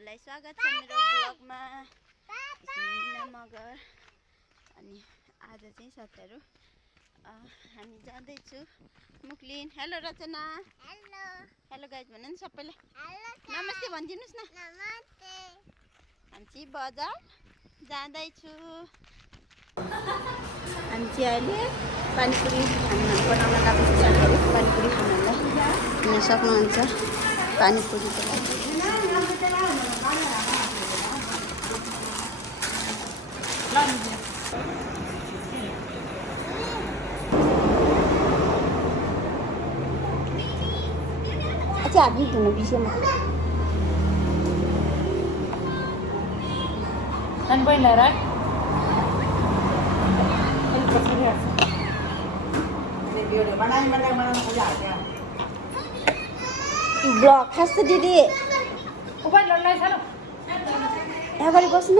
हजुरहरूलाई स्वागत छ मेरो ब्लगमा। मीना मगर अनि आज चाहिँ साथीहरु हामी जाँदैछु मुक्लिन। हेलो रचना। हेलो। हेलो गाइज भन्नु नि सबैले। हेलो। नमस्ते भनिदिनुस् न। नमस्ते। हामी चाहिँ बजार जाँदैछु। हामी चाहिँ अहिले पानीपुरी बनाउन लाग्दैछौँ साथीहरु। पानीपुरी खानलाई हेर्न सक्नुहुन्छ पानीपुरीको लागि। अच्छा हामी धुनु बिर्सेमा Kan boy narak. ब्लग खास त दिदी Upan lolai sana. यहाँ गरी बस्न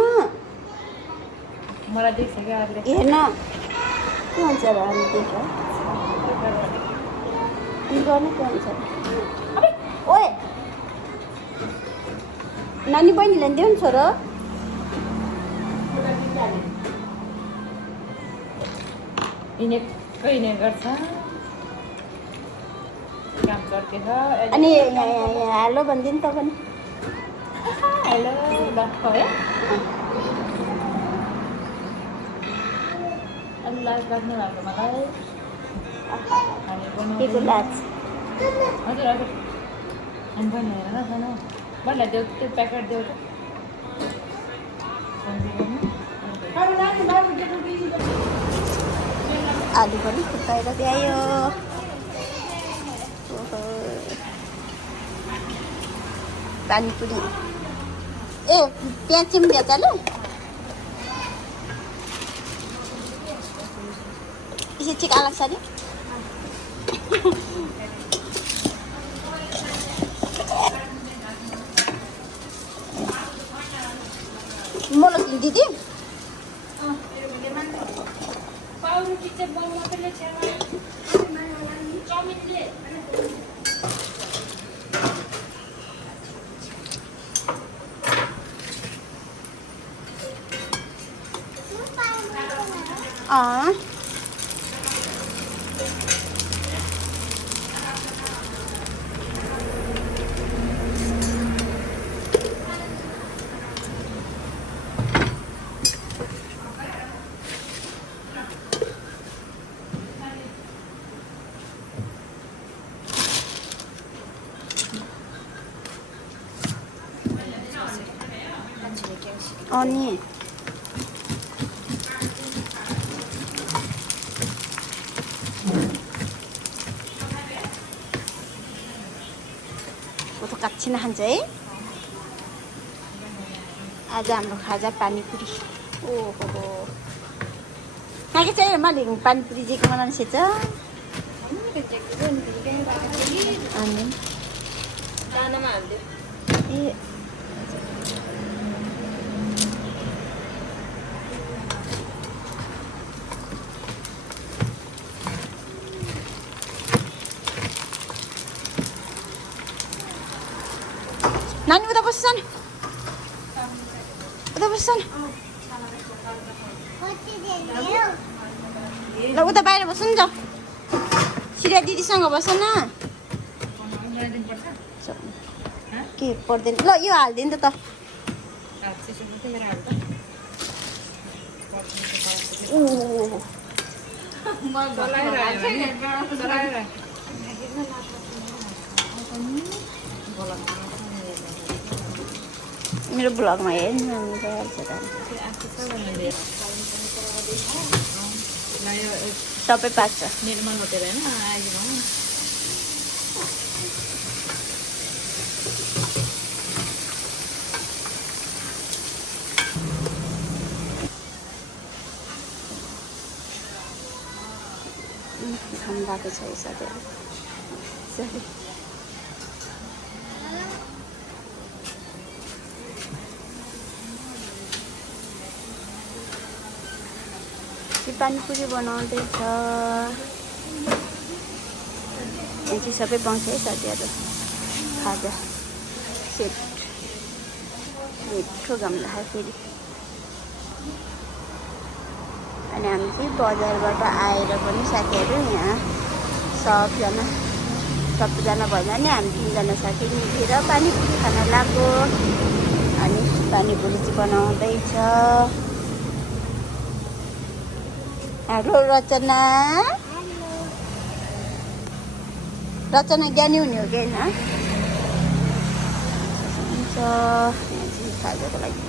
Malah dik sega adle. हेर्न के हुन्छ र हामी देख अनि गर्ने के हुन्छ ओए नानी बहिनीलाई देऊ नि छोरो। Ini ini गर्छ. काम करके छ. अनि यहाँ हेलो भनिदिनु त पनि। हेलो लक्क है. अनि लाज लाग्नु लाग्यो मलाई. हामी के को लाज हजुर हजुर. अनि पनि हेर न सानो. मलाई देऊ त्यो प्याकेट देऊ त. आलु पनि फुटाएर ल्यायो। पानीपुरी ए प्याज चिम्डिया चालु इसे चिक अलग सारी मोलो दिदी अनि तो काच्छिन खान्छ है आज हाम्रो खाजा पानीपुरी। ओहो कहाँ चाहिँ मैले पानीपुरी जे बनाउनु छ अनि दानामा हाल्दियो. ए नानी उता बस्छ न उता बस्छ न ल उता बाहिर बस्नु नि जाऊ सिरिया दिदीसँग बस न के पर्दैन ल यो हालिदिनु त मेरो ब्लगमा हेर्नु सबै पाक्छ। निर्मल होटेल हैन आइदिनु. खानु भएको छ साथीहरु सरी पानीपुरी बनाउँदैछ। यहाँ चाहिँ सबै पाउँछ है साथीहरु खाजा सेट। मिठो गमला फेरि। अनि हामी चाहिँ बजारबाट आएर पनि साथीहरू यहाँ सबजना भयो भने हामी 3जना साथी मिलेर पानीपुरी खान लाग्यो। अनि पानीपुरी चाहिँ बनाउँदैछ। हेलो रचना। रचना ज्ञानी हुने हो कि होइन? हुन्छ खाजाको लागि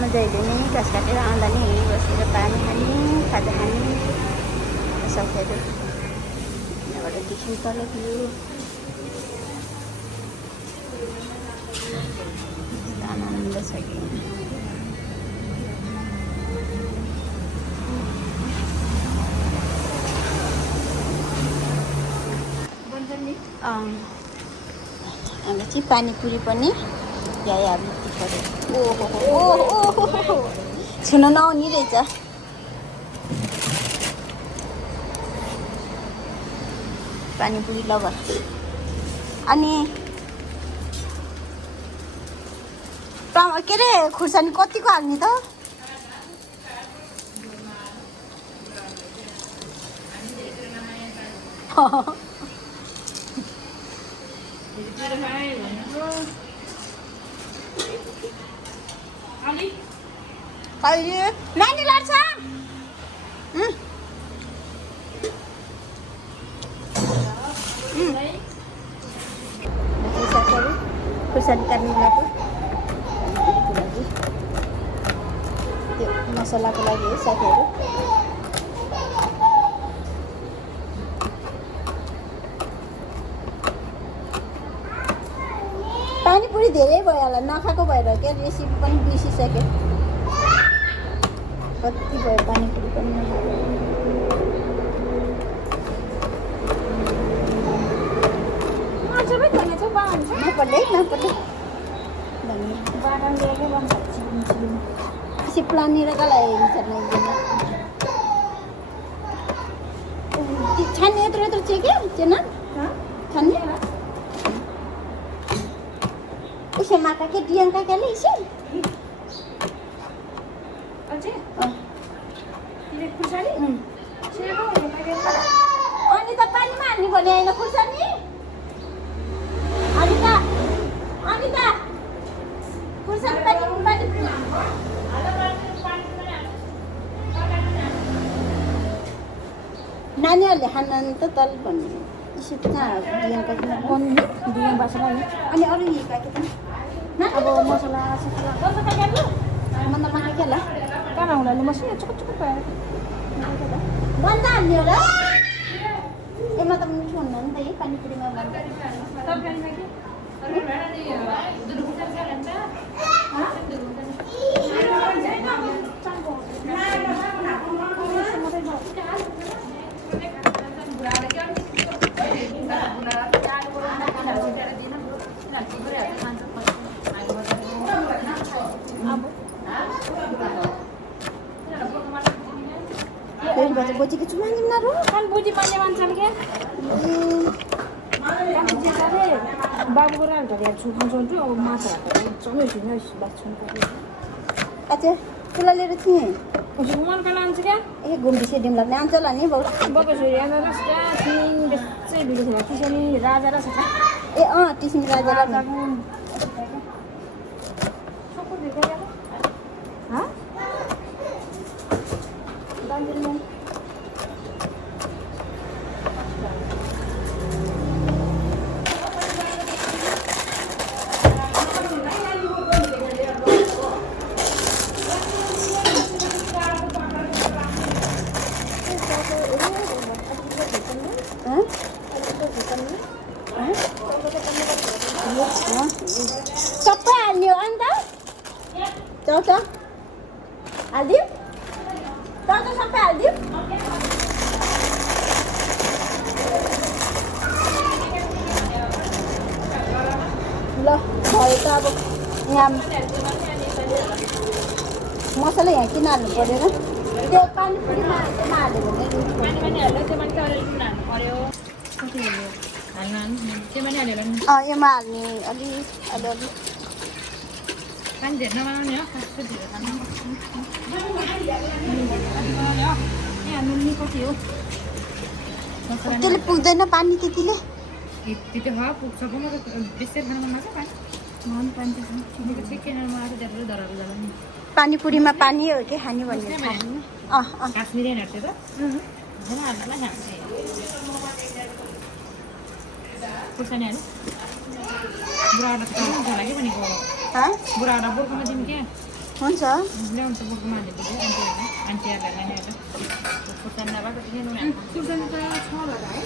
मजाले नै घाँस काटेर आउँदा नि यहीँ बसेर पानी खाने खाजा खाने साथीहरू। यहाँबाट देखिनु पर्यो भ्यू। आनन्द छ कि हामी चाहिँ पानीपुरी पनि ल्याइहाल्नु पऱ्यो। ओहो छुन नआउने रहेछ। पानीपुरी लभर। अनि के अरे खुर्सानी कतिको हाल्ने त? नानी लड्छ। खुर्सानी काट्नु लाग्यो त्यो मसलाको लागि है साथीहरू। पानीपुरी धेरै भयो होला नखाएको भएर क्या रेसिपी पनि बिर्सिसक्यो। कति भयो पानीपुरी पनि नखाएको। Si planira ka lang internet din. छान्ने यत्रो यत्रो चाहिँ के चेना छान्ने इसे माका के डियांका के ले इसे अझै तिले खुर्सानी छेको अनि त पानीमा हाल्ने भने हैन खुर्सानी अनिता खुर्सानी पानी नानीहरूले खान त तल भन्ने यसो कहाँ डियांका कोन डियां बासला अनि अरु यही काके पनि अब मसला ससला कस्तो काक्यालु मन त माकेला कहाँ हुलाले मसला चुक पाएर बन्द हाल्ने हो र एमा त मिठो हुन्न नि त यही पानीपुरीमा बन्द तरकारीमा के अरु भेडा नि दुध खुर्सानी खान्छ बोजी के चुमा निम्ना रो kan बोजी माने मान्छन् के बाबु को राल धरे छु खान्छौ अब माछा चमै छु न बाछन् अच्छा तुला लिएर थिए बोजी मन का लान्छ के ए गुम्बी से दिम लाग्ने आन्छ ला नि बको छोरी आना रस्ता तीन बेच्चे बिले छ किसनी राजा र छ ए टिसिम राजा र छको देखा या ह बान्दिल म सबै हाल्ने हो अन्त चौच हालिदिउँ चौच सबै हालिदिउँ ल भयो त अब यहाँ मसला यहाँ किन हाल्नु परेन त्यो पानीपुरीमा हाल्यो भने यसमा हाल्ने अलिअलि पानी धेरै नबनाउने हो कस्तो धेरै खानु बनाउने हो यहाँ नुनी कति हो त्यसले पुग्दैन पानी त्यतिले त्यति भयो पुग्छ पो म त बेसी खानु मन लाग्छ पानी त ठिकै खानु मन लाग्छ त्यहाँबाट धराहरू जाँदा नि पानीपुरीमा पानी हो के खाने भन्ने काश्मिरीहरू त्यो त हाल्नुलाई खान्छ खुर्सानी हाल्नु बुढावटा त खान्छ होला कि भनेको बुढावटा बोर्कोमा दिनु क्या हुन्छ ल्याउँछ बोर्कोमा हालेको आन्टीहरूलाई नानीहरूलाई खुर्सानी नभएको चाहिँ नुन खुर्सानी त छ होला है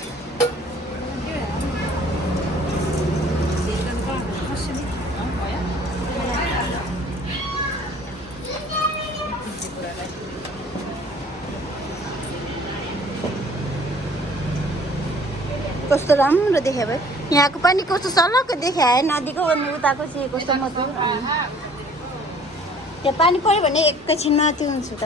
कस्तो राम्रो देख्यो भाइ यहाँको पानी कस्तो सलक्क देख्यो है नदीको उताको चाहिँ कस्तो मजा त्यहाँ पानी पऱ्यो भने एकैछिनमा त्यो हुन्छ त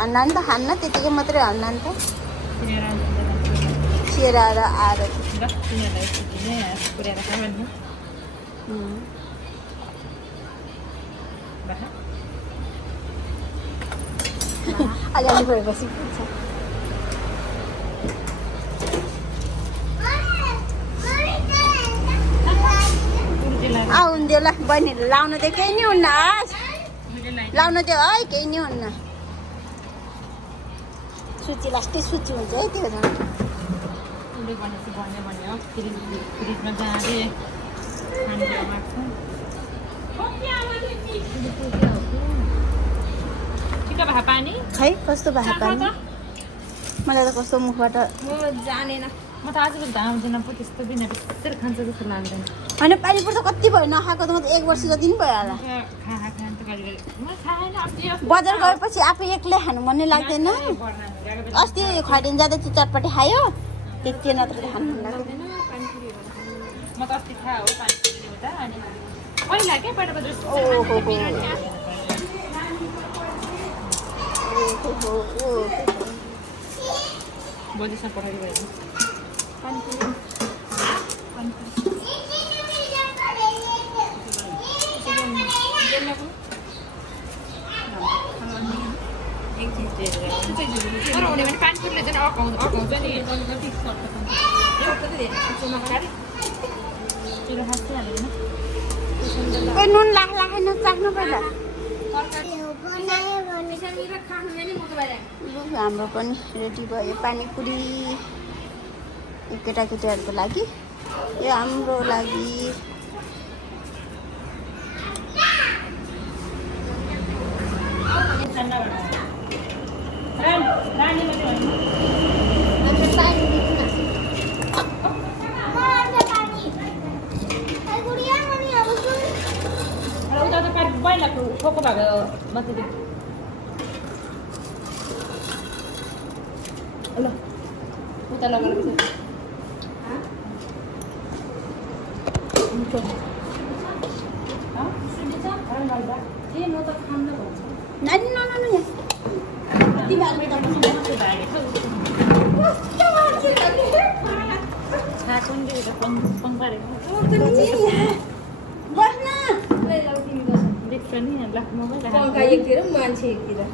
हान्न नि त खान्न त्यतिकै मात्रै हान्न नि त चिराएर आएर अलिअलि भएपछि पुग्छ हुन्थ्यो ल बहिनीहरू लाउनु त केही नि हुन्न लाउनु त्यो है केही नि हुन्न सुची लास्टै सुची हुन्छ है त्यो झन् पानी खै कस्तो भयो पानी मलाई त कस्तो मुखबाट जानेन म त आजकल आउँदैन पो त्यस्तो बिना बिस्तारै खान्छ जस्तो लाग्दैन होइन पानीपुरी त कति भयो नखाएको त म त 1 वर्ष जति नि भयो होला बजार गएपछि आफै एक्लै खानु मन नै लाग्दैन अस्ति खैरिन जाँदा चाहिँ चटपटी खायो त्यति नत्र खानु मन लाग्दैन म त अस्ति खायो पानीपुरी हुँदा अनि पहिला के पहिलाको जस्तो बोलीसँग पठाइदियो भयो पानीपुरीले चाहिँ अकाउँछ नि नुन लाग्दैन चाख्नु पर्छ हाम्रो पनि रेडी भयो पानीपुरी केटाकेटीहरूको लागि यो हाम्रो लागि पहिलाको ठोको भएको माथि ल उता लगेर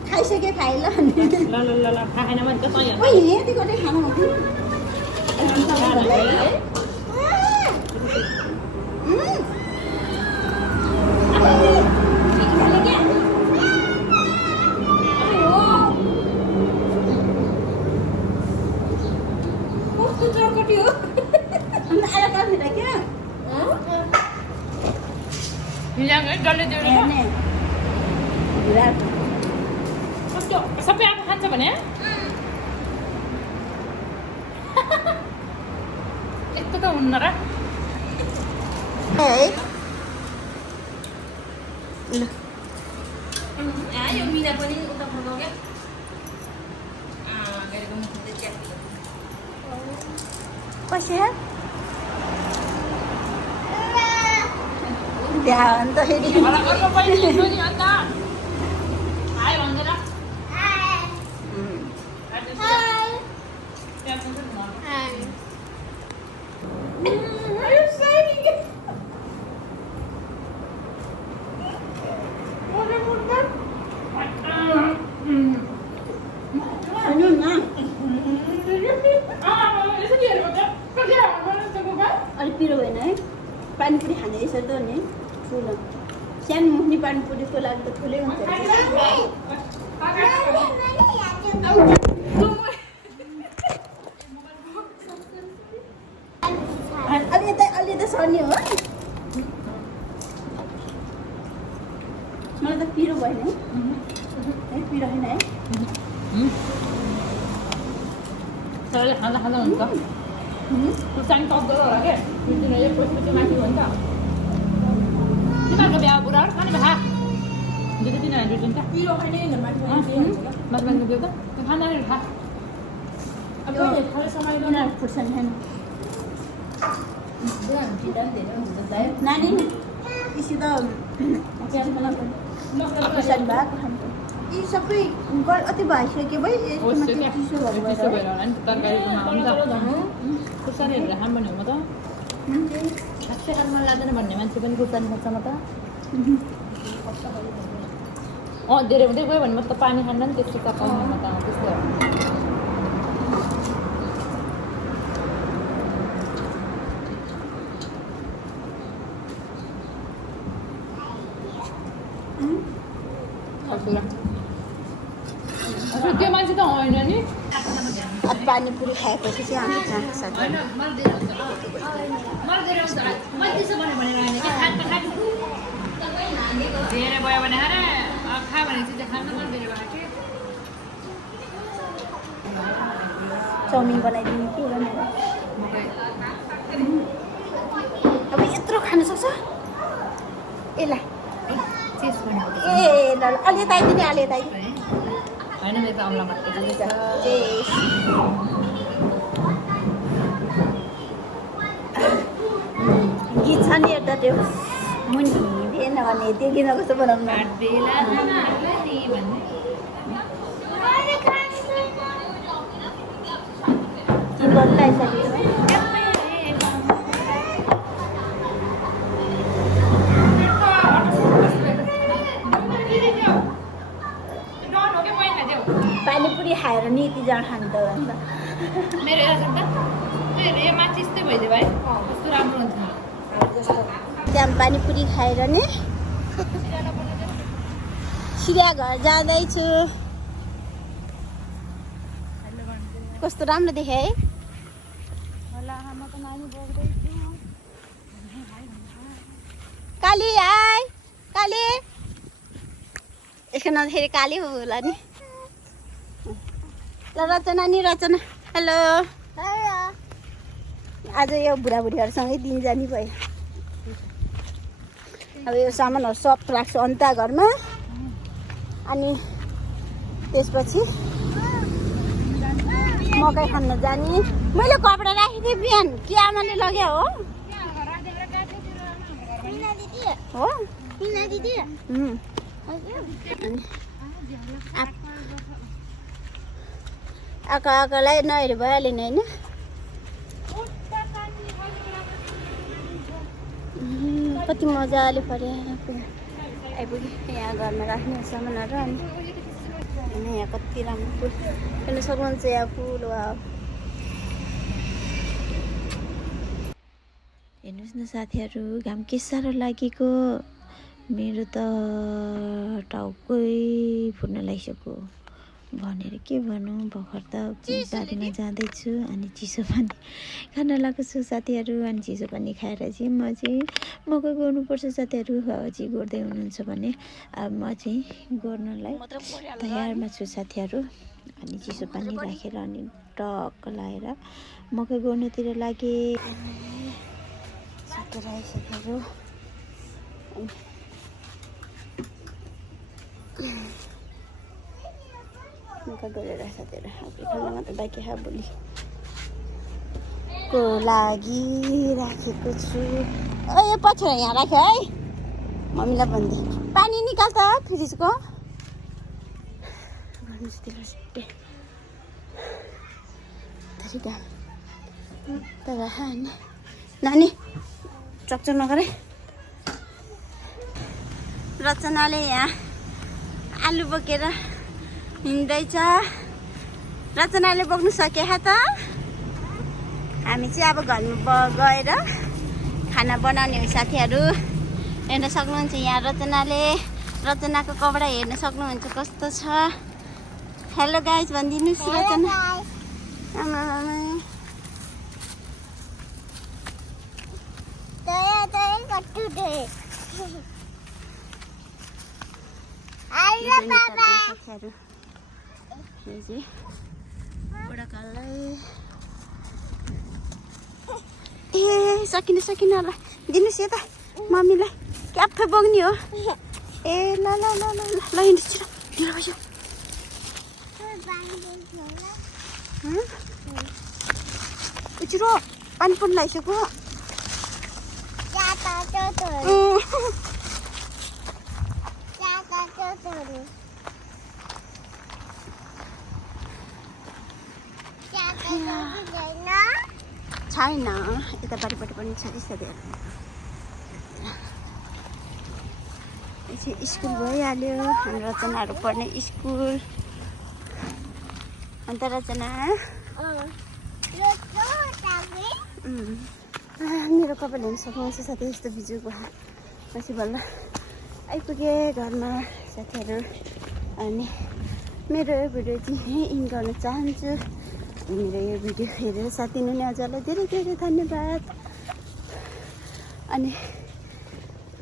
खाइसके खाइ ल खाएन भने त खानु सबै आफू खान्छ भने यस्तो त हुन्न र यो मिना पनि उता फर्काउ क्या पैसा त्यहाँ अन्त फेरि अलिक पिरो भएन है पानीपुरी खाने यसो त नि ठुलो सानो मुख्ने पानीपुरीको लागि त ठुलै हुन्छ अलि त सर्ने हो मलाई त पिरो भएन है पिरो होइन है सबैले खाँदा खाँदा हुन्छ खुर्सानी सक्दैन होला क्या पैसा माथि हो नि त तिमीहरूको बिहा बुढाहरू खाने भए जो चाहिँ तिनीहरू जुट्छ पिरो खाने माथि माथि दियो त खाँदाखेरि खा उनीहरू खुर्सानी खाने नानी इसी त खुर्सानी भएको खान्छ यी सबै अति भइसक्यो भाइ चिसो भएर होला नि तरकारीमा हुन्छ खुर्सानीहरू खानु भन्ने हो म त खासै खानु मन लाग्दैन भन्ने मान्छे पनि खुर्सानी खान्छ म त धेरै हुँदै गयो भने म त पानी खान्न नि त्यस्तो तर्काउनु म त त्यस्तो त्यो मान्छे त होइन नि पानीपुरी खाएपछि चाहिँ हामी जान्छ धेरै भयो भने खा भने चाहिँ खानु मन धेरै भएको थियो चाउमिन बनाइदिनु के भनेर अब यत्रो खान सक्छ ए ल ए ल अलि ताइदिने अलि ताइदिने होइन मेरो त औँला मात्रै गीत छ नि एउटा त्यो मुनि दिएन भने त्यो किन कस्तो बनाउनु पानीपुरी खाएर नि यति जहाँ खान्छ मेरो यो माथि यस्तै भइदियो भाइ कस्तो राम्रो हुन्छ त्यहाँ पानीपुरी खाएर नि चिडियाघर जाँदैछु कस्तो राम्रो देखेँ है काली आइ काली यसको नदाखेरि काली होला नि ल रचना नि रचना हेलो आज यो बुढाबुढीहरूसँगै दिन जाने भयो अब यो सामानहरू सब राख्छु अन्त घरमा अनि त्यसपछि मकै खान जाने मैले कपडा राखिदिएँ बिहान के आमाले लग्यो हो हो आकालाई नहेरी भइहाल्यो नि होइन कति मजाले पऱ्यो आइपुग्यो यहाँ घरमा राख्ने सामानहरू अनि यहाँ कति राम्रो फुल हेर्नु सक्नुहुन्छ यहाँ फुल वा हेर्नुहोस् न साथीहरू घाम के साह्रो लागेको मेरो त टाउकै फुट्न लागिसक्यो भनेर के भनौँ भर्खर त बारीमा जाँदैछु अनि चिसो पानी खान लगाएको छु साथीहरू अनि चिसो पानी खाएर चाहिँ म चाहिँ मकै गर्नुपर्छ साथीहरू बाबाजी गर्दै हुनुहुन्छ भने अब म चाहिँ गर्नलाई तयारमा छु साथीहरू अनि चिसो पानी राखेर अनि टक्क लाएर मकै गर्नुतिर लागेँ साथीहरू मकै गरेर साथीहरू खाना मात्र बाँकी भोलि को लागि राखेको छु यो पछाडि यहाँ राख्यो है मम्मीलाई भन्दै पानी निकाल त फ्रिजको माथि घाम तर नानी चकचक नगरे रचनाले यहाँ आलु बोकेर हिँड्दैछ रचनाले बोक्नु सके त हामी चाहिँ अब घरमा गएर खाना बनाउने हो साथीहरू हेर्न सक्नुहुन्छ यहाँ रचनाको कपडा हेर्न सक्नुहुन्छ कस्तो छ हेलो गाइज भनिदिनुहोस् रचना ए सकिनु होला दिनुहोस् यता मम्मीलाई क्याफे बोक्ने हो ए ल ल ल ल ल हिँड्छु ढिलो भइसक्यो उचिरो पानी पनि लगाइसक्यो छैन यतापट्टि पनि छ त्यस्तो स्कुल भइहाल्यो हाम्रो रचनाहरू पढ्ने स्कुल अन्त रचना मेरो कपाल हेर्न सक्नुहुन्छ साथै यस्तो भिजेको पछि बल्ल आइपुगेँ घरमा साथीहरू अनि मेरो यो भिडियो चाहिँ इन गर्न चाहन्छु मेरो यो भिडियो हेरेर साथ दिनुहुने हजुरलाई धेरै धेरै धन्यवाद अनि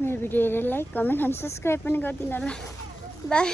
मेरो भिडियो हेरेर लाइक कमेन्ट अनि सब्सक्राइब पनि गरिदिनु होला बाई